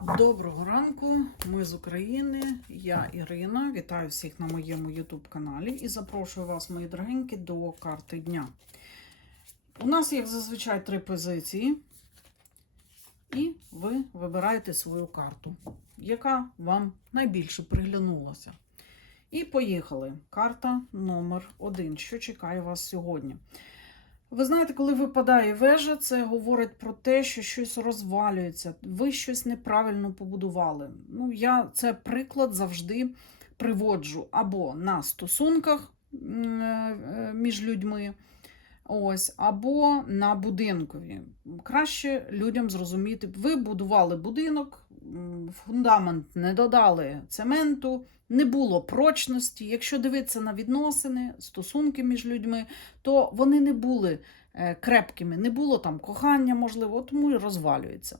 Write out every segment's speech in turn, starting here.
Доброго ранку, ми з України, я Ірина. Вітаю всіх на моєму YouTube каналі і запрошую вас, мої дорогенькі, до карти дня. У нас, як зазвичай, три позиції, і ви вибираєте свою карту, яка вам найбільше приглянулася. І поїхали. Карта номер один. Що чекає вас сьогодні? Ви знаєте, коли випадає вежа, це говорить про те, що щось розвалюється, ви щось неправильно побудували. Ну, я це приклад завжди приводжу або на стосунках е, між людьми, ось, або на будинкові. Краще людям зрозуміти, ви будували будинок, фундамент не додали цементу, не було прочності. Якщо дивитися на відносини, стосунки між людьми, то вони не були е, крепкими, не було там кохання, можливо, тому і розвалюється.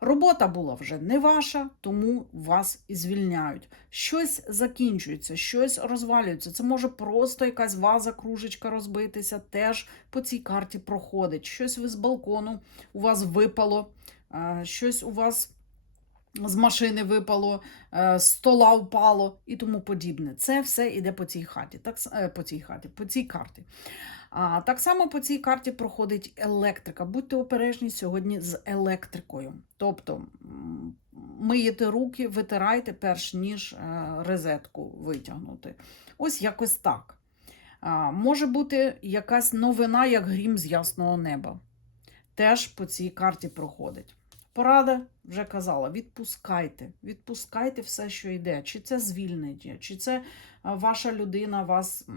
Робота була вже не ваша, тому вас і звільняють. Щось закінчується, щось розвалюється. Це може просто якась ваза, кружечка розбитися, теж по цій карті проходить. Щось ви з балкону у вас випало, е, щось у вас з машини випало, е, з стола впало і тому подібне. Це все йде по цій хаті, так, е, по цій хаті, по цій карті. А, так само по цій карті проходить електрика. Будьте обережні сьогодні з електрикою. Тобто миєте руки, витирайте, перш ніж е, розетку витягнути. Ось якось так. А, може бути якась новина, як грім з ясного неба. Теж по цій карті проходить. Порада вже казала: відпускайте, відпускайте все, що йде. Чи це звільнення, чи це ваша людина вас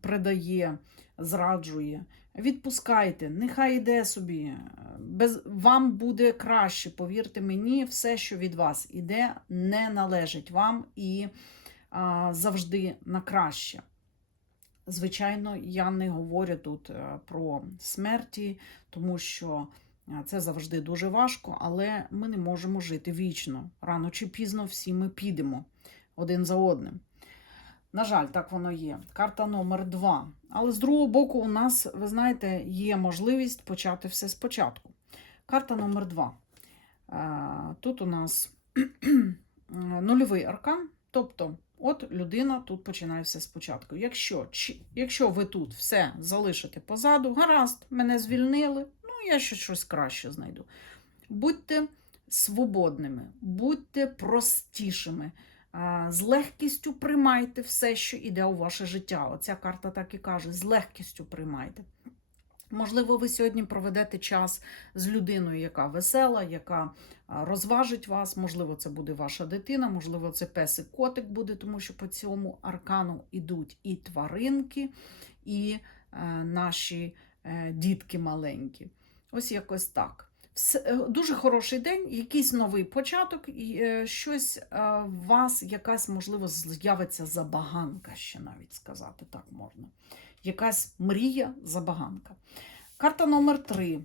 предає, зраджує. Відпускайте, нехай йде собі. Без, вам буде краще, повірте мені, все, що від вас іде, не належить вам і а, завжди на краще. Звичайно, я не говорю тут е, про смерті, тому що е, це завжди дуже важко, але ми не можемо жити вічно. Рано чи пізно всі ми підемо один за одним. На жаль, так воно є. Карта номер два. Але з другого боку, у нас, ви знаєте, є можливість почати все спочатку. Карта номер два. Тут у нас нульовий аркан, тобто, от людина тут починає все спочатку. Якщо, якщо ви тут все залишите позаду, гаразд, мене звільнили, я ще щось краще знайду. Будьте свободними, будьте простішими. З легкістю приймайте все, що йде у ваше життя. Оця карта так і каже: з легкістю приймайте. Можливо, ви сьогодні проведете час з людиною, яка весела, яка розважить вас. Можливо, це буде ваша дитина, можливо, це песик котик буде, тому що по цьому аркану йдуть і тваринки, і е, наші е, дітки маленькі. Ось якось так. Е, дуже хороший день, якийсь новий початок, і е, щось е, в вас, якась, можливо, з'явиться забаганка, ще навіть сказати так можна. Якась мрія, забаганка. Карта номер три.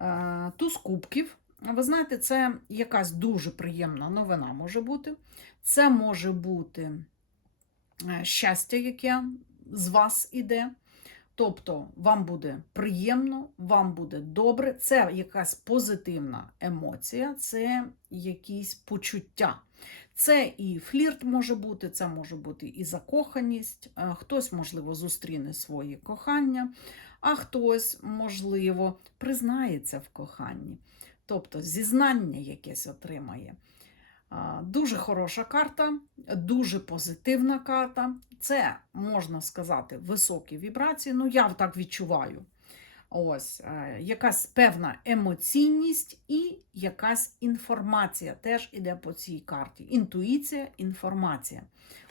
Е, Туз кубків. Ви знаєте, це якась дуже приємна новина може бути. Це може бути е, щастя, яке з вас іде. Тобто вам буде приємно, вам буде добре, це якась позитивна емоція, це якісь почуття. Це і флірт може бути, це може бути і закоханість. е, Хтось, можливо, зустріне своє кохання, а хтось, можливо, признається в коханні. Тобто зізнання якесь отримає. Дуже хороша карта, дуже позитивна карта. Це, можна сказати, високі вібрації. Ну, я так відчуваю. Ось, е, якась певна емоційність і якась інформація теж іде по цій карті. Інтуїція, інформація.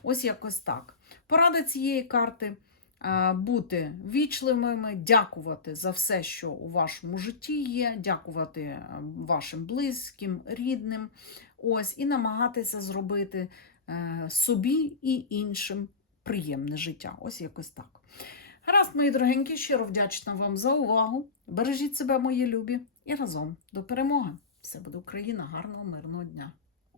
Ось якось так. Порада цієї карти бути вічливими, дякувати за все, що у вашому житті є, дякувати е, вашим близьким, рідним. Ось, і намагатися зробити е, собі і іншим приємне життя. Ось якось так. Гаразд, мої дорогенькі, щиро вдячна вам за увагу. Бережіть себе, мої любі, і разом до перемоги. Все буде Україна, гарного, мирного дня!